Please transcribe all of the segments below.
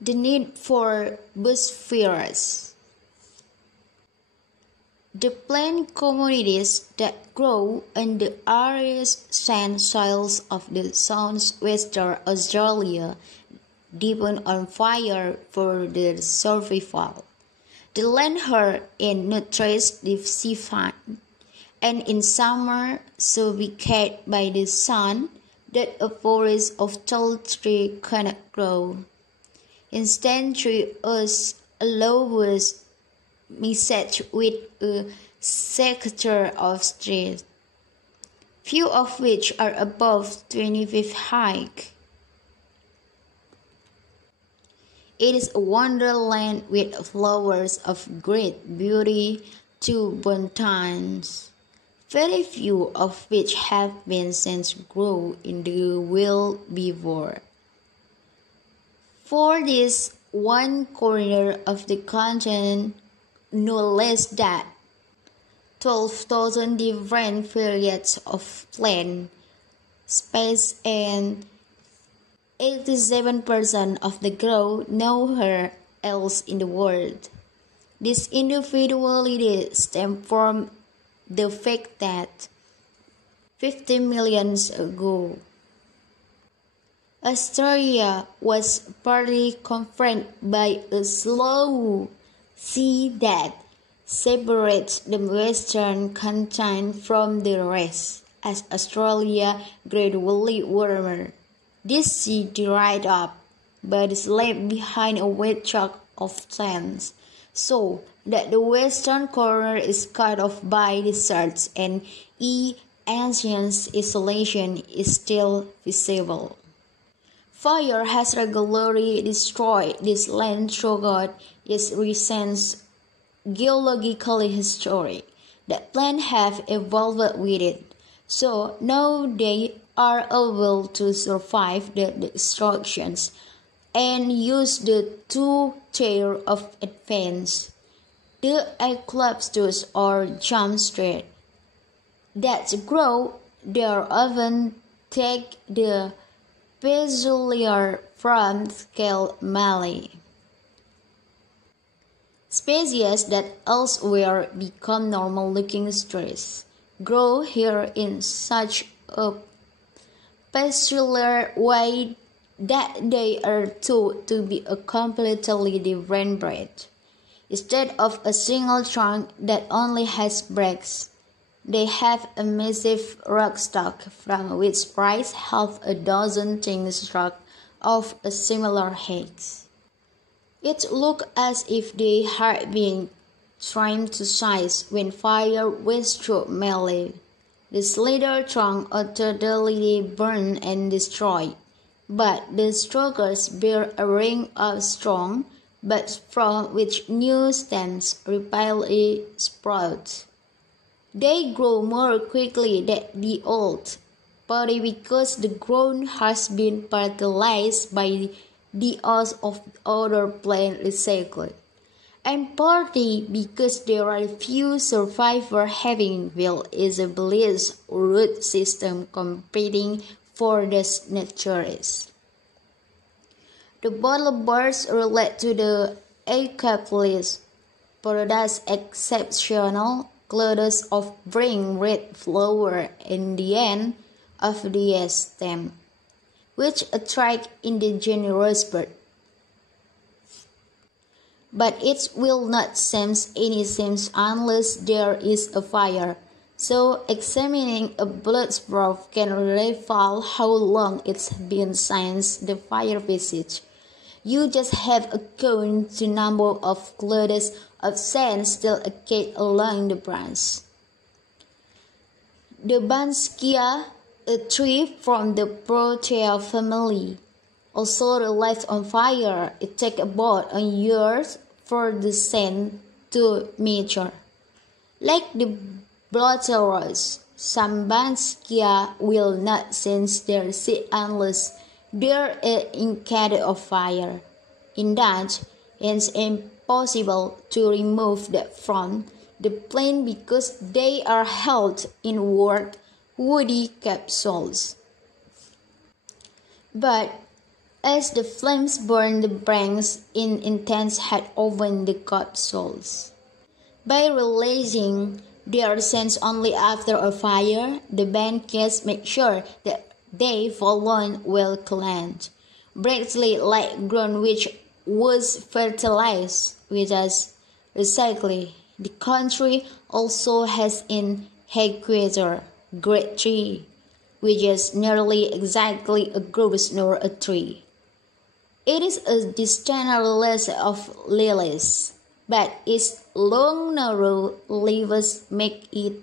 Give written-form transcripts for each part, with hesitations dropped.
The need for bushfires. The plant communities that grow in the arid sand soils of the southwestern Australia depend on fire for their survival. The land here is nutrient deficient, and in summer suffocated by the sun that a forest of tall trees cannot grow. Instead, trees allow us mixed with a sector of trees, few of which are above 20 feet high. It is a wonderland with flowers of great beauty to botanists, very few of which have been since grown in the wild before. For this one corner of the continent, no less than 12,000 different varieties of plant space and 87% of the growth nowhere else in the world. This individuality stems from the fact that 50 million years ago, Australia was partly confronted by a slow sea that separates the western continent from the rest. As Australia gradually warmer, this sea dried up, but is left behind a wet chunk of sands, so that the western corner is cut off by deserts and ancient isolation is still visible. Fire has regularly destroyed this land throughout its recent geological history. The plants have evolved with it, so now they are able to survive the destructions and use the two-tier of advance, the eucalyptus or jump tree, that grow there often take the peculiar from scale mallee. Species that elsewhere become normal-looking trees grow here in such a peculiar way that they are thought to be a completely different breed. Instead of a single trunk that only has breaks, they have a massive rootstock from which rise half a dozen thin trunks of a similar height. It looks as if they had been trimmed to size when fire went through melee. The slender trunk utterly burned and destroyed, but the struggles bear a ring of strong buds from which new stems rapidly sprout. They grow more quickly than the old, partly because the ground has been fertilized by the earth of other plant recycled, and partly because there are few survivors having well-established root system competing for this nurturance. The bottle birds relate to the eucalyptus, produce exceptional clouds of bright red flower in the end of the stem, which attract indigenous birds. But it will not sense any sense unless there is a fire, so examining a blood spot can reveal how long it's been since the fire visit. You just have a count the number of clouds of sand still arcade along the branch. The Banskia, a tree from the Protea family, also relies on fire. It takes about a year for the sand to mature. Like the bloodrose, some Banskia will not sense their seed unless there is indicator of fire. In that, it's impossible to remove them from the plant because they are held in woody capsules. But as the flames burned the branks in intense heat over the capsules. By releasing their scents only after a fire, the band guests make sure that they follow well cleaned, brightly light ground which was fertilized with as recycling. The country also has an headquarters, Great Tree, which is nearly exactly a groves nor a tree. It is a distant list of lilies, but its long narrow leaves make it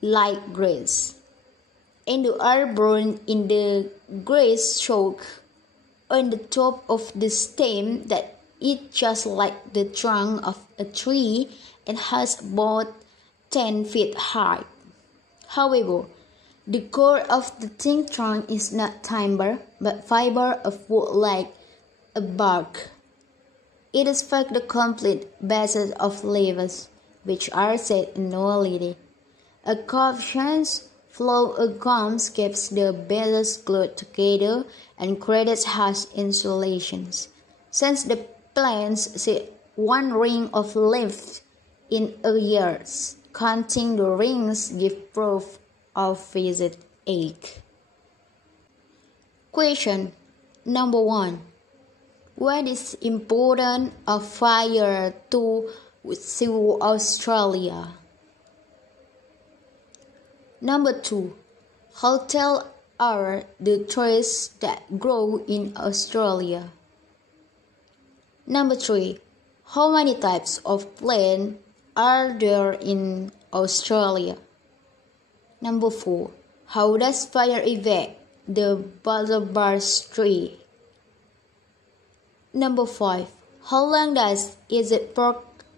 like grass, and the are born in the grass shock on the top of the stem that is just like the trunk of a tree and has about 10 feet high. However, the core of the thin trunk is not timber, but fiber of wood like a bark. It is the complete basis of leaves, which are set annually. A constant flow of gums keeps the bases glued together and creates harsh insulations. Since the plants see one ring of leaves in a year, counting the rings gives proof of visit age. Question number 1. What is important of fire to Australia? Number 2. How tall are the trees that grow in Australia? Number 3. How many types of plants are there in Australia? Number 4. How does fire affect the Bushfires tree? Number 5. How long does it take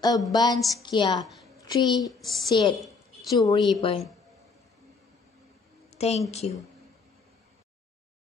a Banskia tree set to ripen? Thank you.